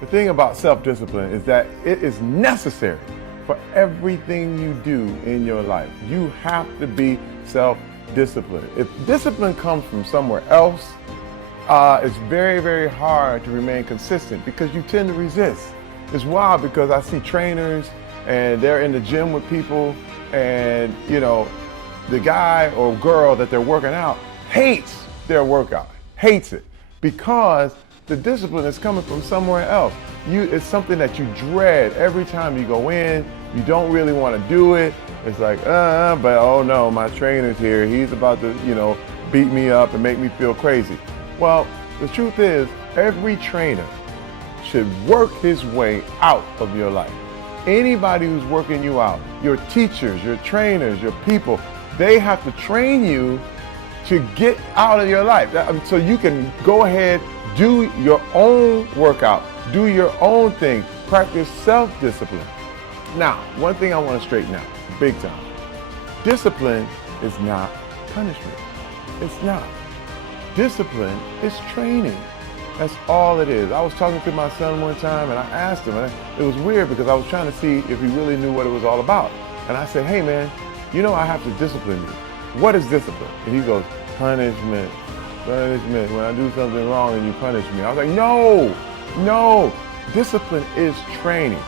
The thing about self-discipline is that it is necessary for everything you do in your life. You have to be self-disciplined. If discipline comes from somewhere else, it's very, very hard to remain consistent because you tend to resist. It's wild because I see trainers and they're in the gym with people, and the guy or girl that they're working out hates their workout, hates it, because the discipline is coming from somewhere else. It's something that you dread every time you go in. You don't really want to do it. It's like, but oh no, my trainer's here. He's about to, beat me up and make me feel crazy. Well, the truth is, every trainer should work his way out of your life. Anybody who's working you out, your teachers, your trainers, your people, they have to train you to get out of your life. So you can go ahead, do your own workout, do your own thing, practice self-discipline. Now, one thing I want to straighten out, big time. Discipline is not punishment. It's not. Discipline is training. That's all it is. I was talking to my son one time and I asked him, and it was weird because I was trying to see if he really knew what it was all about. And I said, hey man, I have to discipline you. What is discipline? And he goes, punishment. Punishment. When I do something wrong and you punish me. I was like, no. Discipline is training.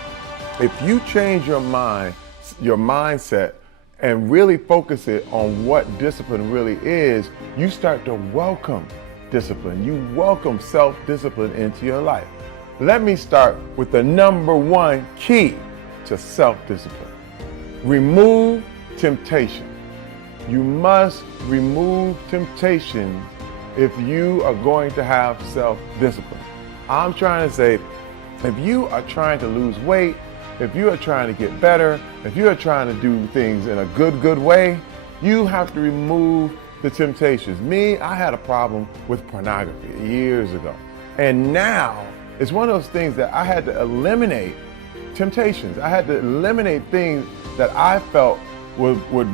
If you change your mind, your mindset, and really focus it on what discipline really is, you start to welcome discipline. You welcome self-discipline into your life. Let me start with the number one key to self-discipline. Remove temptation. You must remove temptation if you are going to have self-discipline. I'm trying to say, if you are trying to lose weight, if you are trying to get better, if you are trying to do things in a good way, you have to remove the temptations. Me, I had a problem with pornography years ago. And now it's one of those things that I had to eliminate temptations. I had to eliminate things that I felt would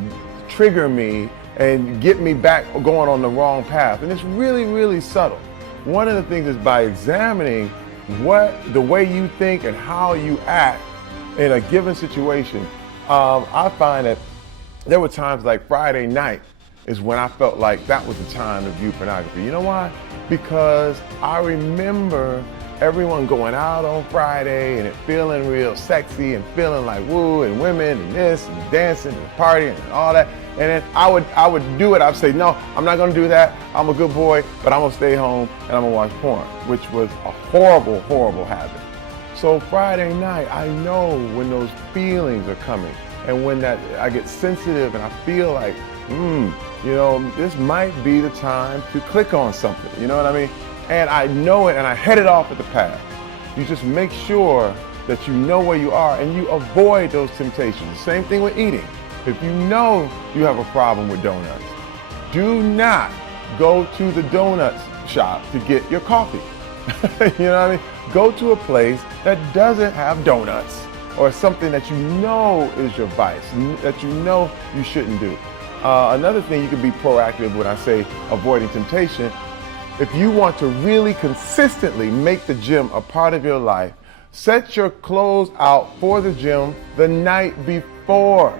trigger me and get me back going on the wrong path. And it's really, really subtle. One of the things is by examining the way you think and how you act in a given situation. I find that there were times like Friday night is when I felt like that was the time to view pornography. You know why? Because I remember everyone going out on Friday and it feeling real sexy and feeling like woo, and women and this and dancing and partying and all that. And then I would do it. I'd say, no, I'm not gonna do that. I'm a good boy, but I'm gonna stay home and I'm gonna watch porn, which was a horrible, horrible habit. So Friday night, I know when those feelings are coming and when I get sensitive and I feel like, this might be the time to click on something, you know what I mean? And I know it and I head it off at the path. You just make sure that you know where you are and you avoid those temptations. Same thing with eating. If you know you have a problem with donuts, do not go to the donut shop to get your coffee. You know what I mean? Go to a place that doesn't have donuts or something that you know is your vice, that you know you shouldn't do. Another thing, you can be proactive when I say avoiding temptation. If you want to really consistently make the gym a part of your life, set your clothes out for the gym the night before,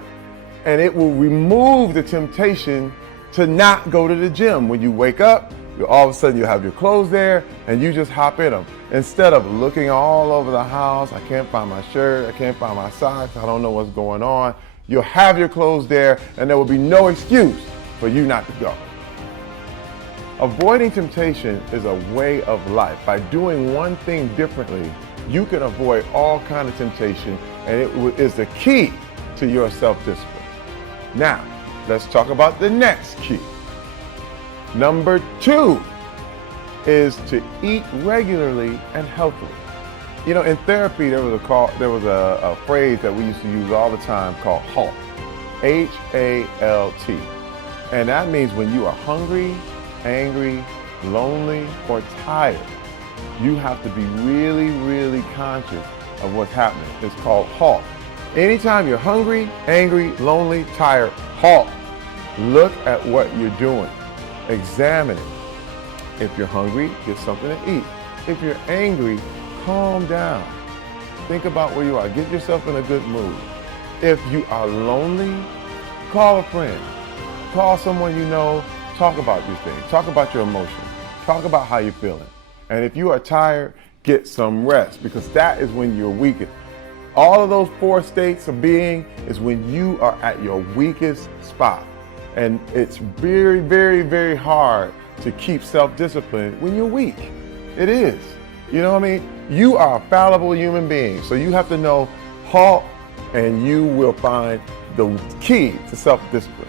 and it will remove the temptation to not go to the gym. When you wake up, all of a sudden you have your clothes there and you just hop in them. Instead of looking all over the house, I can't find my shirt, I can't find my socks, I don't know what's going on. You'll have your clothes there and there will be no excuse for you not to go. Avoiding temptation is a way of life. By doing one thing differently, you can avoid all kinds of temptation, and it is the key to your self-discipline. Now, let's talk about the next key. Number 2 is to eat regularly and healthily. In therapy, there was a phrase that we used to use all the time called HALT, H-A-L-T. And that means when you are hungry, angry, lonely, or tired, you have to be really, really conscious of what's happening. It's called HALT. Anytime you're hungry, angry, lonely, tired, HALT. Look at what you're doing. Examine it. If you're hungry, get something to eat. If you're angry, calm down. Think about where you are. Get yourself in a good mood. If you are lonely, call a friend. Call someone you know. Talk about these things. Talk about your emotions. Talk about how you're feeling. And if you are tired, get some rest, because that is when you're weakest. All of those 4 states of being is when you are at your weakest spot. And it's very, very, very hard to keep self-discipline when you're weak. It is. You know what I mean? You are a fallible human being. So you have to know, halt, and you will find the key to self-discipline.